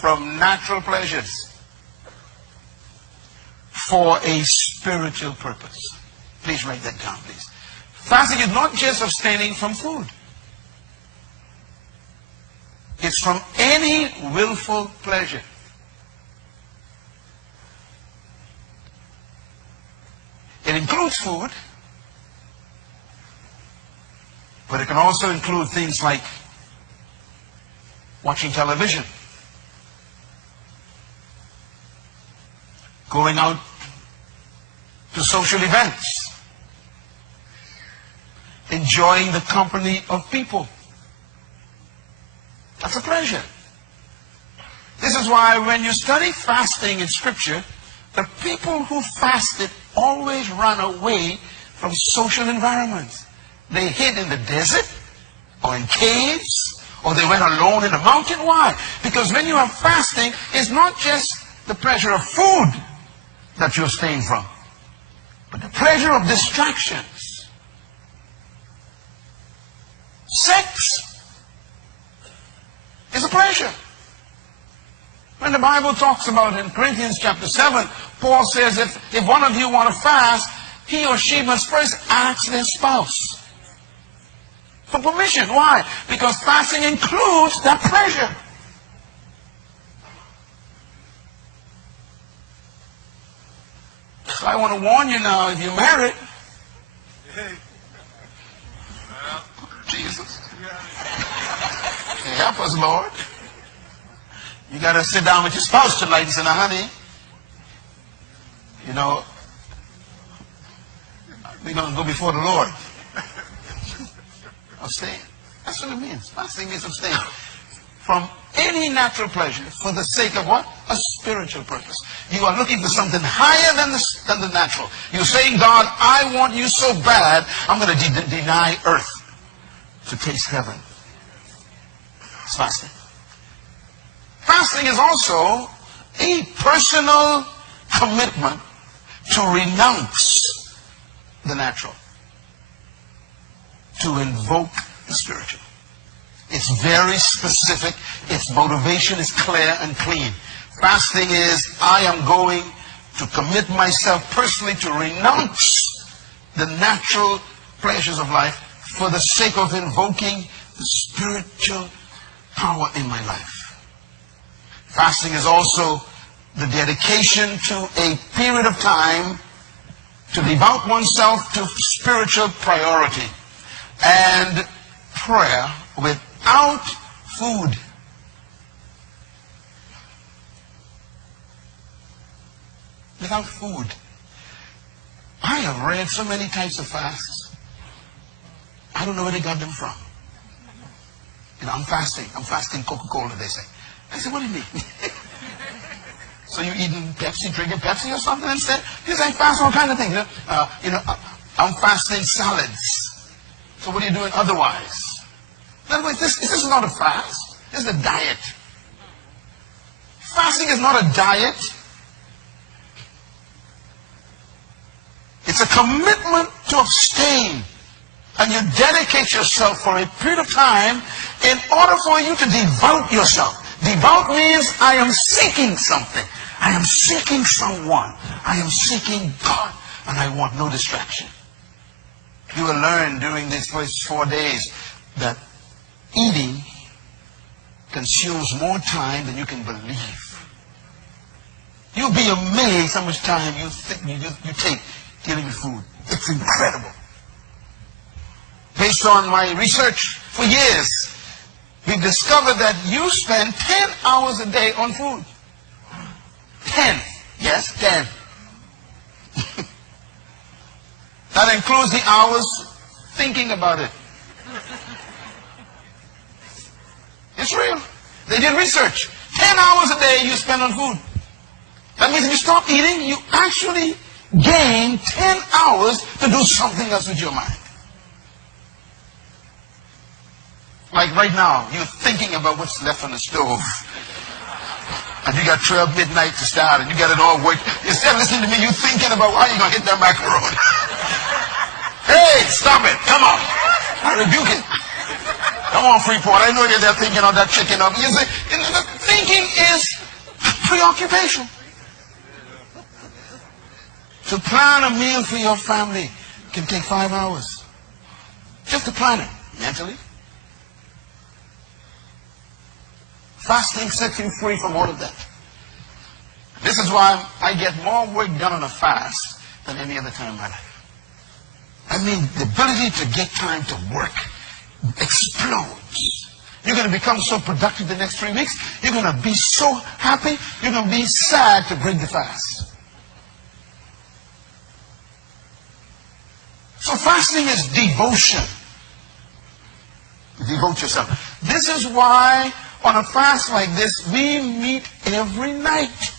from natural pleasures for a spiritual purpose. Please write that down, please. Fasting is not just abstaining from food. It's from any willful pleasure. It includes food, but it can also include things like watching television, going out to social events, enjoying the company of people. That's a pleasure. This is why when you study fasting in Scripture, the people who fasted always run away from social environments. They hid in the desert or in caves, or they went alone in a mountain. Why? Because when you are fasting, it's not just the pleasure of food that you're staying from, but the pleasure of distractions. Sex is a pleasure. When the Bible talks about in Corinthians chapter 7, Paul says if one of you want to fast, he or she must first ask their spouse for permission. Why? Because fasting includes that pleasure. So I want to warn you now, if you're married, Jesus, help us, Lord. You got to sit down with your spouse tonight and say, now, honey, you know, we're going to go before the Lord. Abstain. That's what it means. Fasting means abstain from any natural pleasure for the sake of what? A spiritual purpose. You are looking for something higher than the natural. You're saying, God, I want you so bad, I'm going to deny earth to taste heaven. It's fasting. Fasting is also a personal commitment to renounce the natural, to invoke the spiritual. It's very specific. Its motivation is clear and clean. Fasting is, I am going to commit myself personally to renounce the natural pleasures of life for the sake of invoking the spiritual power in my life. Fasting is also the dedication to a period of time to devote oneself to spiritual priority and prayer without food. Without food. I have read so many types of fasts. I don't know where they got them from. You know, I'm fasting Coca-Cola, they say. I said, what do you mean? So you eating Pepsi, drinking Pepsi or something instead? Because I fast all kinds of things. I'm fasting salads. So what are you doing otherwise? In other words, this is not a fast. This is a diet. Fasting is not a diet. It's a commitment to abstain. And you dedicate yourself for a period of time in order for you to devote yourself. Devout means I am seeking something. I am seeking someone. I am seeking God. And I want no distraction. You will learn during these first 4 days that eating consumes more time than you can believe. You'll be amazed how much time you take dealing with food. It's incredible. Based on my research for years, we've discovered that you spend 10 hours a day on food. 10. Yes, 10. That includes the hours thinking about it. It's real. They did research. 10 hours a day you spend on food. That means if you stop eating, you actually gain 10 hours to do something else with your mind. Like right now, you're thinking about what's left on the stove. And you got 12 midnight to start, and you got it all worked. Instead of listening to me, you're thinking about how you're going to hit that macaroni. Hey, stop it. Come on. I rebuke it. Come on, Freeport. I know you're there thinking of that chicken. You see, thinking is preoccupation. To plan a meal for your family can take 5 hours. Just to plan it mentally. Fasting sets you free from all of that. This is why I get more work done on a fast than any other time in my life. I mean, the ability to get time to work explodes. You're going to become so productive the next 3 weeks. You're going to be so happy. You're going to be sad to break the fast. So fasting is devotion. Devote yourself. This is why on a fast like this, we meet every night.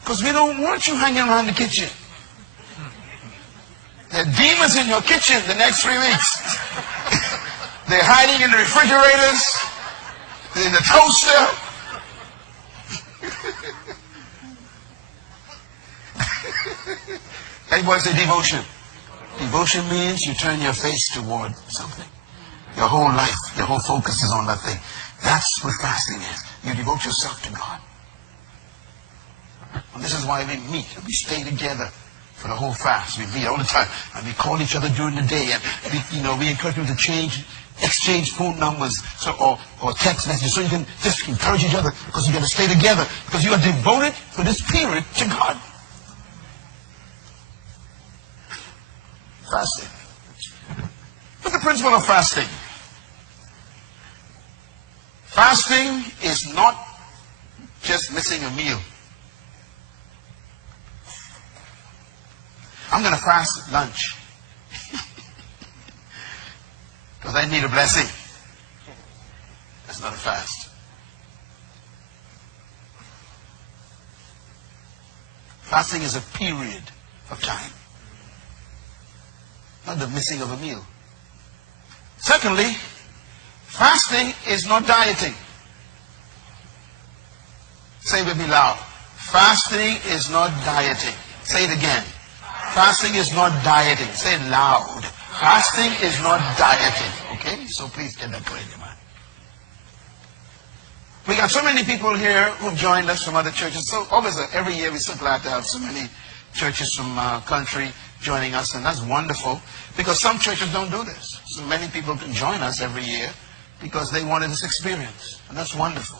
Because we don't want you hanging around the kitchen. There are demons in your kitchen the next 3 weeks. They're hiding in the refrigerators, in the toaster. Everybody say devotion. Devotion means you turn your face toward something. Your whole life, your whole focus is on that thing. That's what fasting is. You devote yourself to God. And this is why we meet and we stay together for the whole fast. We meet all the time and we call each other during the day, and we encourage people to exchange phone numbers or text messages so you can just encourage each other, because you're going to stay together because you are devoted for this period to God. Fasting. What's the principle of fasting? Fasting is not just missing a meal. I'm going to fast lunch because I need a blessing. That's not a fast. Fasting is a period of time, not the missing of a meal. Secondly, fasting is not dieting. Say it with me loud. Fasting is not dieting. Say it again. Fasting is not dieting. Say it loud. Fasting is not dieting. Okay? So please get that clear in your mind. We got so many people here who've joined us from other churches. So every year we're so glad to have so many churches from our country joining us, and that's wonderful, because some churches don't do this. So many people can join us every year because they wanted this experience, and that's wonderful.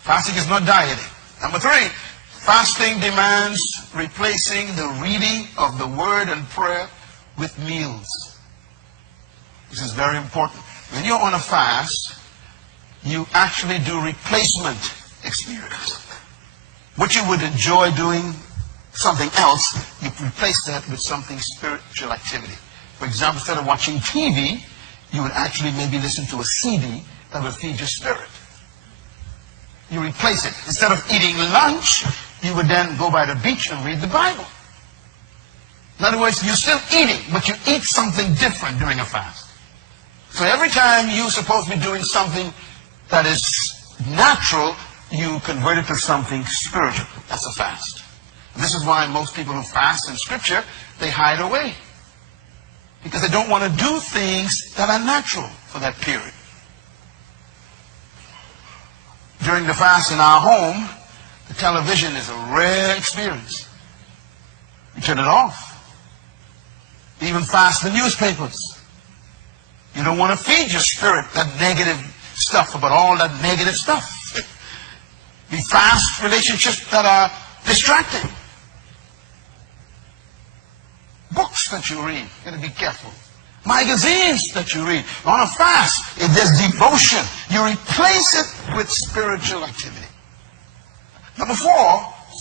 Fasting is not dieting. Number 3, fasting demands replacing the reading of the word and prayer with meals. This is very important. When you're on a fast, you actually do replacement experience. What you would enjoy doing something else, you replace that with something spiritual activity. For example, instead of watching TV, you would actually maybe listen to a CD that will feed your spirit. You replace it. Instead of eating lunch, you would then go by the beach and read the Bible. In other words, you're still eating, but you eat something different during a fast. So every time you're supposed to be doing something that is natural, you convert it to something spiritual. That's a fast. And this is why most people who fast in Scripture, they hide away. Because they don't want to do things that are natural for that period. During the fast in our home, the television is a rare experience. You turn it off. You even fast the newspapers. You don't want to feed your spirit that negative stuff about all that negative stuff. We fast relationships that are distracting. Books that you read, you got to be careful. Magazines that you read. On a fast, if there's devotion, you replace it with spiritual activity. Number 4,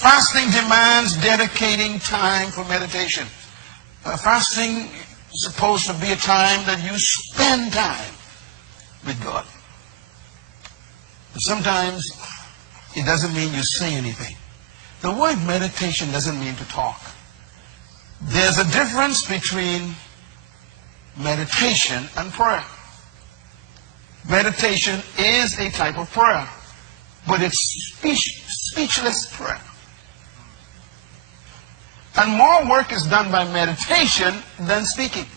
fasting demands dedicating time for meditation. Fasting is supposed to be a time that you spend time with God. But sometimes it doesn't mean you say anything. The word meditation doesn't mean to talk. There's a difference between meditation and prayer. Meditation is a type of prayer, but it's speechless prayer. And more work is done by meditation than speaking.